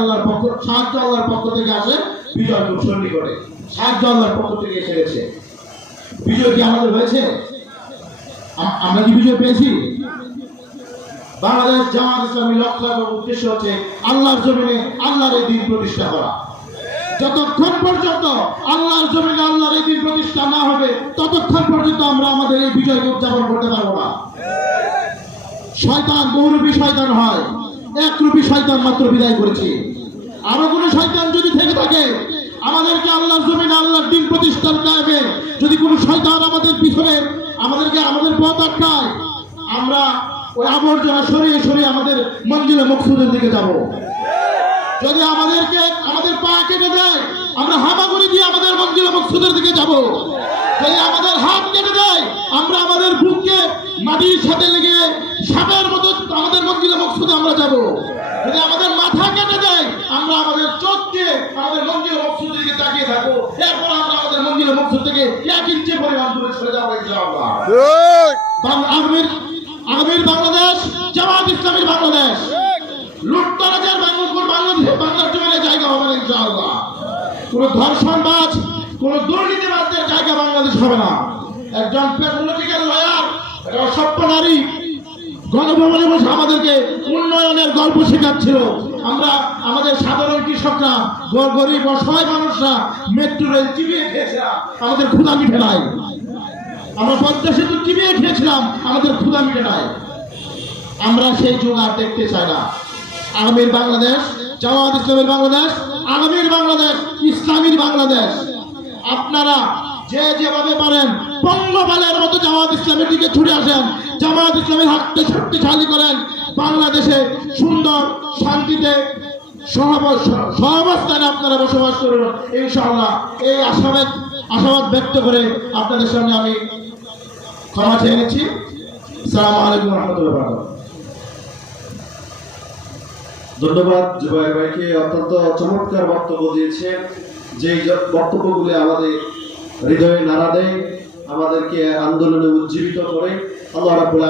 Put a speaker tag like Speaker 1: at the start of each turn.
Speaker 1: আল্লাহর আল্লাহর জমিনে আল্লাহর এই দিন প্রতিষ্ঠা করা যতক্ষণ পর্যন্ত আল্লাহর জমিনে আল্লাহর এই দিন প্রতিষ্ঠা না হবে ততক্ষণ পর্যন্ত আমরা আমাদের এই বিজয়কে উদযাপন করতে পারব না। শয়তান বহুরূপী শয়তান হয়। একরূপী শয়তান মাত্র বিদায় করেছি। আরও কোন শয়তান যদি থেকে থাকে, আমাদেরকে আল্লাহর জমিনে আল্লাহর দিন প্রতিষ্ঠার কাজে যদি কোনো শয়তান আমাদের পিছনে, আমাদেরকে আমাদের পথ আটকায়, আমরা ওই আবর্জনা সরিয়ে সরিয়ে আমাদের মঞ্জিলে মকসুদের দিকে যাব। যদি আমাদেরকে, আমাদের পা কেটে দেয়, আমরা হামাগুড়ি দিয়ে আমাদের মঞ্জিলে মকসুদের দিকে যাব। যদি আমাদের হাত কেটে দেয়, আমরা আমাদের বুককে মাটির সাথে লেগে সাপের মতো আমাদের মঞ্জিলে মকসুদে আমরা যাব। যদি আমাদের মাথা কেটে দেয় আমরা আমাদের চোখকে, আমাদের মঞ্জিলে মকসুদের দিকে তাকিয়ে থাকব। এরপর আমরা আমাদের মঞ্জিলে মকসুদ থেকে এক ইঞ্চি পরিমাণ দূরে চলে যাব ইনশাআল্লাহ। আগামীর আগামীর বাংলাদেশ, জামাত ইসলামীর বাংলাদেশ। লুটতরাজের বাংলাদেশ বাংলাদেশ বাংলার জমিনে জায়গা হবে না ইনশাআল্লাহ। কোন ধর্ষণবাজ, কোন দুর্নীতিবাজদের জায়গা বাংলাদেশ হবে না। একজন পলিটিক্যাল লয়ার একটা অসভ্য নারী গণভবনে বসে আমাদেরকে উন্নয়নের গল্প শেখাচ্ছিল। আমরা আমাদের সাধারণ কৃষকরা গরিব অসহায় মানুষরা মেট্রো রেল চিবিয়ে খেয়েছিলাম, আমাদের ক্ষুদা মিঠে নাই। আমরা পদ্মা সেতু চিবিয়ে খেয়েছিলাম, আমাদের ক্ষুদা মিটে নাই। আমরা সেই যুগ আর দেখতে চাই না। আগামীর বাংলাদেশ, জামাত ইসলামের বাংলাদেশ, আগামীর বাংলাদেশ, ইসলামীর বাংলাদেশ। আপনারা যে যেভাবে পারেন পঙ্গপালের মতো জামাত ইসলামের দিকে ছুটে আসেন। জামাত ইসলামের হাতকে শক্তিশালী করেন। বাংলাদেশে সুন্দর শান্তিতে সহব- সহ- সহাবস্থানে আপনারা বসবাস করুন। ইনশাআল্লাহ এই আশাবাদ আশাবাদ ব্যক্ত করে আপনাদের সামনে আমি ক্ষমা চেয়ে নিচ্ছি। সালাম আলাইকুম রহমতুল্লাহ
Speaker 2: ধন্যবাদ জুবাইর ভাইকে। অত্যন্ত চমৎকার বক্তব্য দিয়েছেন। যে বক্তব্যগুলি আমাদের হৃদয়ে নাড়া দেয় আমাদেরকে আন্দোলনে উজ্জীবিত করে আল্লাহ রাবুল